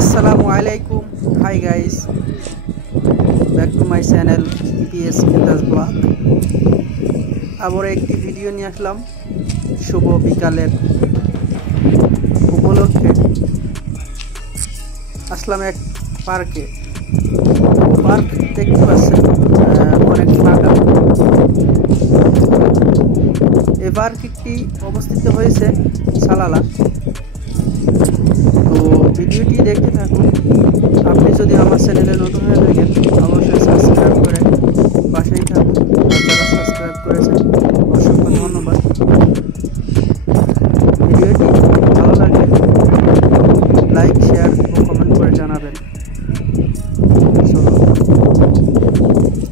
Assalamualaikum. Hi guys, back to my channel EPS Indus Vlog. আবার একটি ভিডিও নিয়ে আসলাম শুভ বিকালের উপলক্ষে। আসলাম এক পার্কে। পার্ক দেখতে পাচ্ছেন অনেক ফাঁকা। এই পার্কটি অবস্থিত হয়েছে সালালা। তো ভিডিওটি দেখতে থাকুন। আপনি যদি আমার চ্যানেলে নতুন হয়ে থাকেন অবশ্যই সাবস্ক্রাইব করে পাশেই থাকুন। যারা সাবস্ক্রাইব করেছেন অসংখ্য ধন্যবাদ। ভিডিওটি ভালো লাগলে লাইক শেয়ার ও কমেন্ট করে জানাবেন। চলো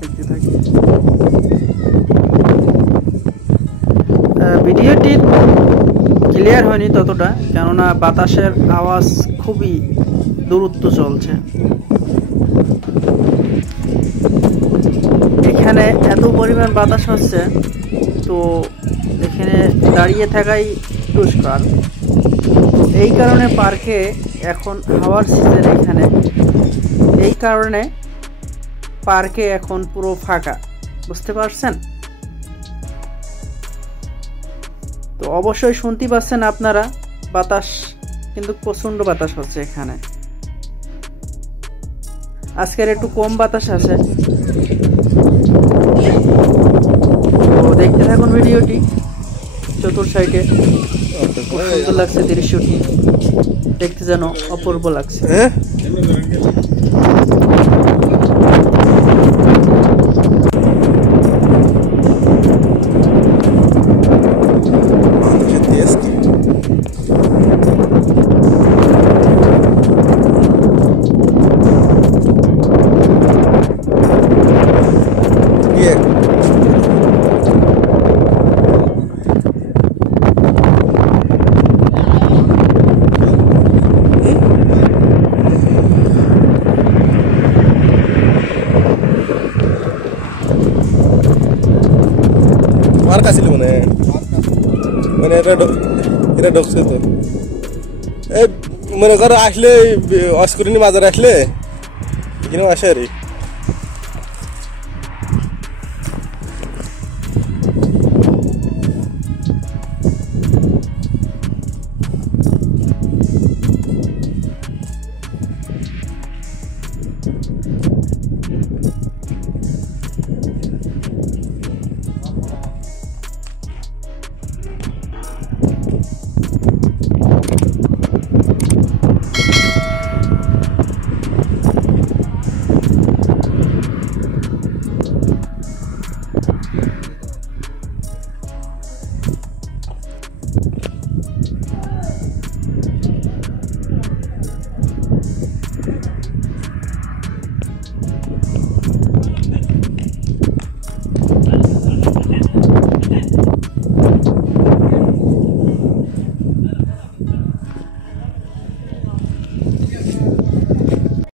দেখতে থাকি। ভিডিওটি ক্লিয়ার হয়নি ততটা, কেননা বাতাসের আওয়াজ খুবই দূরত্ব চলছে। এখানে এত পরিমাণ বাতাস হচ্ছে, তো এখানে দাঁড়িয়ে থাকাই দুষ্কর। এই কারণে পার্কে এখন হাওয়ার সিজন এখানে, এই কারণে পার্কে এখন পুরো ফাঁকা, বুঝতে পারছেন? তো অবশ্যই শুনতে পাচ্ছেন আপনারা বাতাস, কিন্তু প্রচন্ড বাতাস হচ্ছে এখানে। আজকের একটু কম বাতাস আছে। তো দেখতে থাকুন ভিডিওটি। চতুর সাইডে খুব সুন্দর লাগছে দৃশ্যটি, দেখতে যেন অপূর্ব লাগছে। মার্ক আছিল মানে এটা ঢুকছে তো। এই মনে করো আসলে অস্করিনী বাজার আসলে এখানেও আসে আর